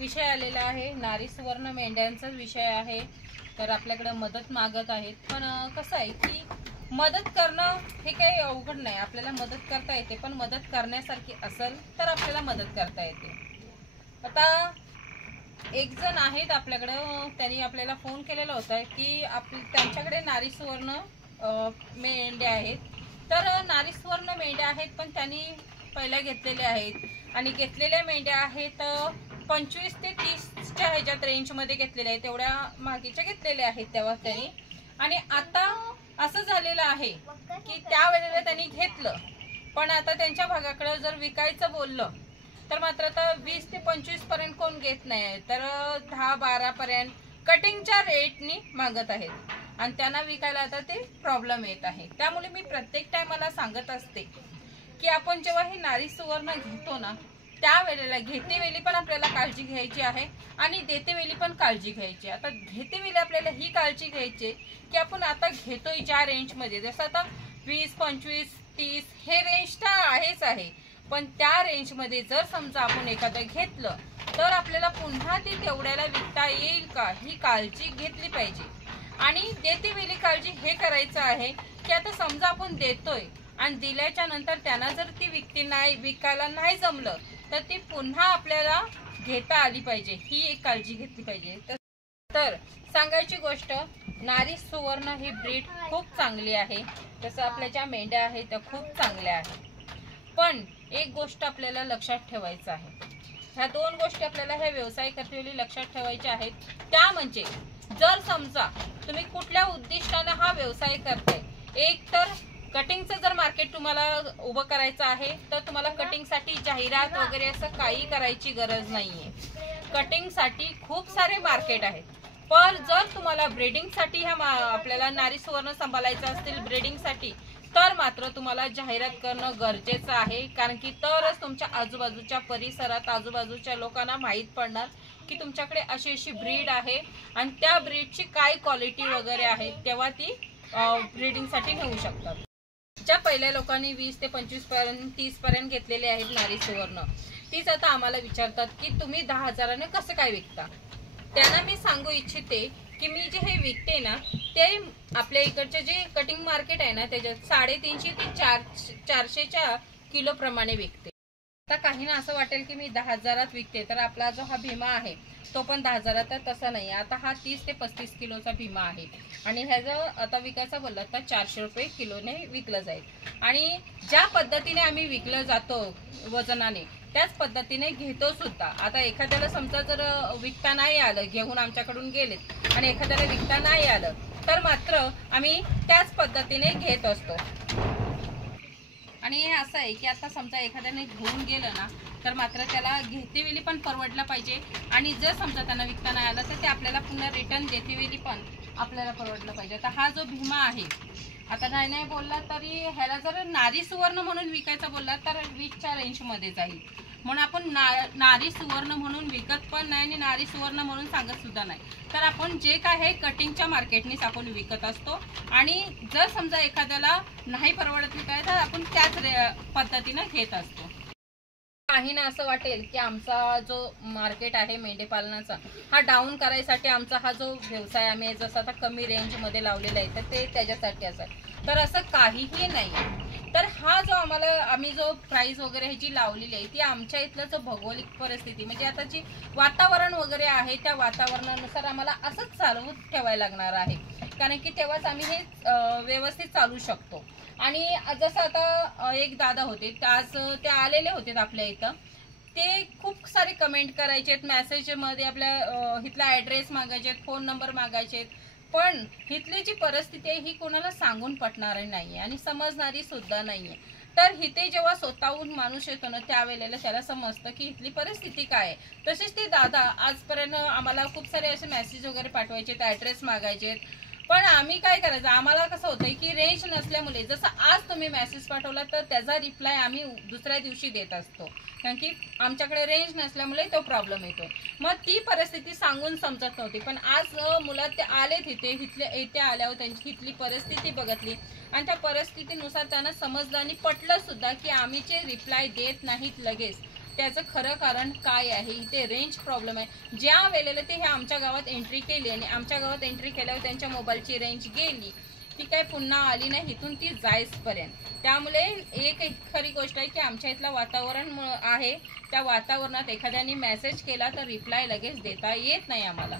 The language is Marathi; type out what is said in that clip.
विषय आलेला आहे, नारी सुवर्ण मेंढ्यांचाच विषय आहे। तर आपल्याकडे मदत मागत आहेत, पण कसं आहे की मदत करणं हे काही अवघड नाही, आपल्याला मदत करता येते, पण मदत करण्यासारखी असेल तर आपल्याला मदत करता येते। आता एक जण आहेत आपल्याकडं, त्यांनी आपल्याला फोन केलेला होता की त्यांच्याकडे नारी सुवर्ण मेंढ्या आहेत। तर नारी सुवर्ण मेंढ्या आहेत, पण त्यांनी पहिल्या घेतलेल्या आहेत आणि घेतलेल्या मेंढ्या आहेत 25 ते 30च्या ह्याच्यात रेंजमध्ये घेतलेल्या आहेत, तेवढ्या मागीच्या घेतलेल्या आहेत तेव्हा त्यांनी। आणि आता असं झालेलं आहे की त्यावेळेला त्यांनी घेतलं, पण आता त्यांच्या भागाकडे जर विकायचं बोललं तर मात्र आता 20 ते 25 पर्यंत कोण घेत नाही, तर 10-12 पर्यंत कटिंगच्या रेटनी मागत आहेत आणि त्यांना विकायला आता ते प्रॉब्लेम येत आहे। त्यामुळे मी प्रत्येक टायमाला सांगत असते की आपण जेव्हा ही नारी सुवर्ण घेतो ना, त्यावेळेला घेतेवेळी पण आपल्याला काळजी घ्यायची आहे आणि देतेवेळी पण काळजी घ्यायची। आता घेतेवेळी आपल्याला ही काळजी घ्यायची की आपण आता घेतोय ज्या रेंजमध्ये, जसं आता 20, 25, 30 हे रेंज तर आहेच आहे, पण त्या रेंजमध्ये जर समजा आपण एखादं घेतलं तर आपल्याला पुन्हा ती तेवढ्याला विकता येईल का ही काळजी घेतली पाहिजे। आणि देतेवेळी काळजी हे करायचं आहे की आता समजा आपण देतोय आणि दिल्याच्या नंतर त्यांना जर ती विकायला नाही जमलं तर ती पुन्हा आपल्याला घेता आली पाहिजे, ही एक काळजी घेतली पाहिजे। तर सांगायची गोष्ट, नारी सुवर्ण ही ब्रीड खूप चांगली आहे, तसं आपल्या ज्या मेंढ्या आहेत त्या खूप चांगल्या आहेत, पण एक गोष्ट आपल्याला लक्षात ठेवायचं आहे, ह्या दोन गोष्टी आपल्याला ह्या व्यवसाय करतेवेळी लक्षात ठेवायच्या आहेत। त्या म्हणजे जर समजा तुम्ही कुठल्या उद्दिष्टाने हा व्यवसाय करताय, एक तर कटिंगचं जर मार्केट तुम्हाला उभं करायचं आहे तर तुम्हाला कटिंगसाठी जाहिरात वगैरे असं काही करायची गरज नाहीये, कटिंगसाठी खूप सारे मार्केट आहेत। पण जर तुम्हाला ब्रीडिंगसाठी आपल्याला नारी सुवर्ण सांभाळायचं असतील ब्रीडिंगसाठी, तर मात्र तुम्हाला जाहिरात करणं गरजेचं आहे, कारण की तरच तुमच्या आजूबाजूच्या परिसरात आजूबाजूच्या लोकांना माहीत पडणार की तुमच्याकडे अशी अशी ब्रीड आहे आणि त्या ब्रीडची काय क्वालिटी वगैरे आहे, तेव्हा ती ब्रीडिंगसाठी नेऊ शकतात। ज्या पहिल्या लोकांनी 20 ते 25 पर्यंत 30 पर्यंत घेतलेले आहेत नारी सुवर्ण, तीच आता आम्हाला विचारतात की तुम्ही 10,000ने कसं काय विकता। त्यांना मी सांगू इच्छिते की मी जे हे विकते ना, ते आपल्या इकडचे जे कटिंग मार्केट आहे ना त्याच्यात 350 ते 400च्या किलो प्रमाणे विकते। आता काहींना असं वाटेल की मी 10,000त विकते, तर आपला जो हा भीमा आहे तो पण 10,000, तर तसा नाही, आता हा 30 ते 35 किलोचा भीमा आहे आणि ह्याचं आता विकायचं बोललं तर 400 रुपये किलोने विकलं जाईल। आणि ज्या पद्धतीने आम्ही विकलं जातो वजनाने, त्याच पद्धतीने घेतो सुद्धा। आता एखाद्याला समजा जर विकता नाही आलं, घेऊन आमच्याकडून गेलेत आणि एखाद्याला विकता नाही आलं तर मात्र आम्ही त्याच पद्धतीने घेत असतो। आणि हे असं आहे की आता समजा एखाद्याने घेऊन गेलं ना तर मात्र त्याला घेतेवेळी पण परवडलं पाहिजे आणि जर समजा त्यांना विकता नाही आलं तर ते आपल्याला पुन्हा रिटर्न देतेवेळी पण आपल्याला परवडलं पाहिजे। आता हा जो भीमा आहे, आता नाही बोलला तरी ह्याला जर नारी सुवर्ण म्हणून विकायचा बोलला तर 20च्या रेंजमध्ये जाईल, म्हणून आपण नारी सुवर्ण म्हणून विकत पण नाही आणि नारी सुवर्ण म्हणून सांगत सुद्धा नाही, तर आपण जे काय आहे कटिंगच्या मार्केटनीच आपण विकत असतो। आणि जर समजा एखाद्याला नाही परवडत विकाय तर आपण त्याच पद्धतीने घेत असतो। काहींना असं वाटेल की आमचा जो मार्केट आहे मेंढीपालनाचा हा डाऊन करायसाठी आमचा हा जो व्यवसाय आम्ही जसं आता कमी रेंजमध्ये लावलेला आहे तर ते त्याच्यासाठी असं, तर असं काहीही नाही। तर हा जो आम्ही जो प्राइस वगैरे ह्याची लावलेली आहे ती आमच्या इथलं जो भौगोलिक परिस्थिती म्हणजे आता जी वातावरण वगैरे आहे त्या वातावरणानुसार आम्हाला असंच चालवून ठेवायला लागणार आहे, कारण की तेव्हाच आम्ही हे व्यवस्थित चालू शकतो। आणि जसं आता एक दादा होते, आज ते आलेले होते आपल्या इथं, ते खूप सारे कमेंट करायचे, मेसेजमध्ये आपल्या इथला ॲड्रेस मागायचे, फोन नंबर मागायचे, पण इथली जी परिस्थिती आहे ही कोणाला सांगून पटणारी नाही आणि समजणारी सुद्धा नाहीये। तर इथे जेव्हा स्वतःहून माणूस येतो ना त्यावेळेला त्याला समजतं की इथली परिस्थिती काय आहे। तसेच ते दादा आजपर्यंत आम्हाला खूप सारे असे मेसेज वगैरे पाठवायचे, ॲड्रेस मागायचे, पण आम्ही काय करायचं, आम्हाला कसं होतंय की रेंज नसल्यामुळे जसं आज तुम्ही मेसेज पाठवला तर त्याचा रिप्लाय आम्ही दुसऱ्या दिवशी देत असतो, कारण की आमच्याकडे रेंज नसल्यामुळे तो प्रॉब्लेम येतो। मग ती परिस्थिती सांगून समजत नव्हती, पण आज मुलं ते आले इथे आल्यावर त्यांची इथली परिस्थिती बघितली आणि त्या परिस्थितीनुसार त्यांना समजलं आणि पटलं सुद्धा की आम्ही जे रिप्लाय देत नाहीत लगेच त्याचं खरं कारण काय आहे. इथे रेंज प्रॉब्लेम आहे. ज्या वेळेला ते हे आमच्या गावात एंट्री केली आणि आमच्या गावात एंट्री केल्यावर त्यांच्या मोबाईलची रेंज गेली, ती काय पुन्हा आली नाही इथून ती जायचपर्यंत. त्यामुळे एक खरी गोष्ट आहे की आमच्या इथलं वातावरण आहे, त्या वातावरणात एखाद्याने मेसेज केला तर रिप्लाय लगेच देता येत नाही आम्हाला.